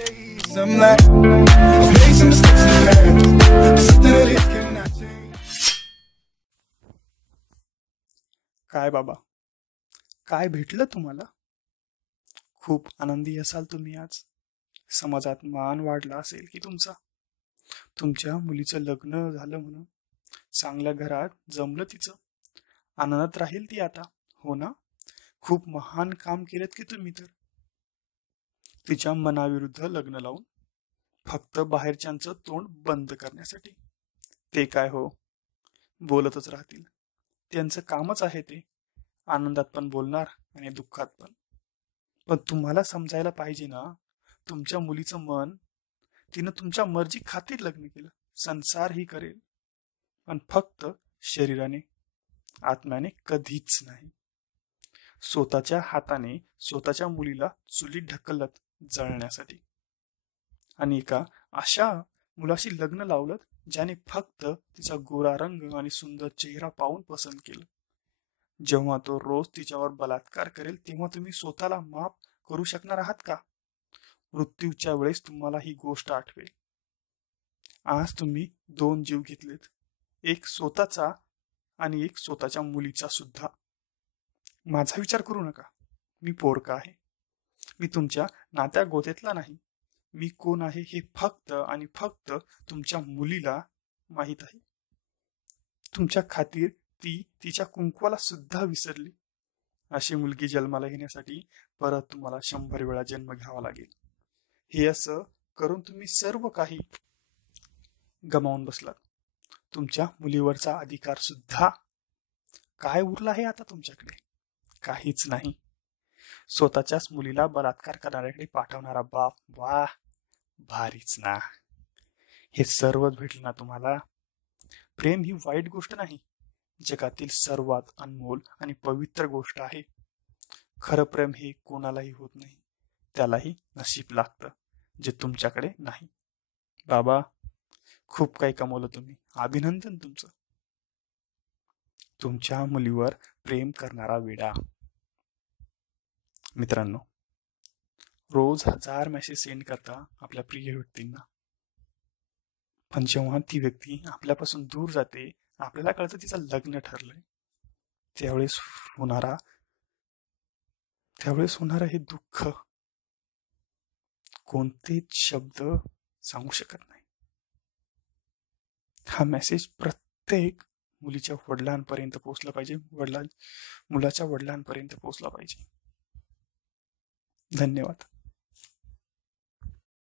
I'm like, I've made some mistakes in the past. Something that it cannot change. काय बाबा, काय भेटलं तुम्हाला? खूप आनंदी असाल तुम्ही आज. समाजात मान वाढला असेल की तुमच्या मुलीचं लग्न झालं म्हणून चांगल्या घरात जमलं तिचं. आनंदात राहील ती आता, हो ना? खूप महान काम केलं की तुम्ही तर. तिच्या मनाविरुद्ध लग्न लावून फक्त बाहेरच्यांचं तोंड बंद करण्यासाठी. ते काय हो, बोलतच राहतील. त्यांचं कामच आहे ते. आनंदात पण बोलणार आणि दुःखात पण. पण तुम्हाला समजायला पाहिजे ना, तुमच्या मुलीचं मन तिनं तुमच्या मर्जी खातीर लग्न केलं. संसारही करेल, पण फक्त शरीराने, आत्म्याने कधीच नाही. स्वतःच्या हाताने स्वतःच्या मुलीला चुलीत ढकलत जळण्यासाठी. आणि एका अशा मुलाशी लग्न लावलं ज्याने फक्त तिचा गोरा रंग आणि सुंदर चेहरा पाहून पसंत केलं. जेव्हा तो रोज तिच्यावर बलात्कार करेल तेव्हा तुम्ही स्वतःला माफ करू शकणार आहात का? मृत्यूच्या वेळेस तुम्हाला ही गोष्ट आठवेल. आज तुम्ही 2 जीव घेतलेत, एक स्वतःचा आणि एक स्वतःच्या मुलीचा सुद्धा. माझा विचार करू नका. मी पोरका आहे. मी तुमच्या नात्या गोत्यातला नाही. मी कोण आहे हे फक्त आणि फक्त तुमच्या मुलीला माहित आहे. तुमच्या खातीर ती तिच्या कुंकवाला सुद्धा विसरली. अशी मुलगी जन्माला येण्यासाठी परत तुम्हाला 100 वेळा जन्म घ्यावा लागेल. हे असं करून तुम्ही सर्व काही गमावून बसलात. तुमच्या मुलीवरचा अधिकार सुद्धा. काय उरला आहे आता तुमच्याकडे? काहीच नाही. स्वतःच्याच मुलीला बलात्कार करणाऱ्याकडे पाठवणारा बाप, वा, भारीच ना. हे सर्वच भेटलं ना तुम्हाला. प्रेम ही वाईट गोष्ट नाही, जगातील सर्वात अनमोल आणि पवित्र गोष्ट आहे. खरं प्रेम हे कोणालाही होत नाही. त्यालाही नशीब लागतं, जे तुमच्याकडे नाही. बाबा, खूप काही कमवलं तुम्ही. अभिनंदन तुमचं. तुमच्या मुलीवर प्रेम करणारा वेडा. मित्रांनो, रोज 1000 मेसेज सेंड करता आपल्या प्रिय व्यक्तींना, पण जेव्हा ती व्यक्ती आपल्यापासून दूर जाते, आपल्याला कळतं तिचं लग्न ठरलंय, त्यावेळेस होणारा हे दुःख कोणतेच शब्द सांगू शकत नाही. हा मेसेज प्रत्येक मुलीच्या वडिलांपर्यंत पोहोचला पाहिजे, मुलाच्या वडिलांपर्यंत पोहोचला पाहिजे. धन्यवाद.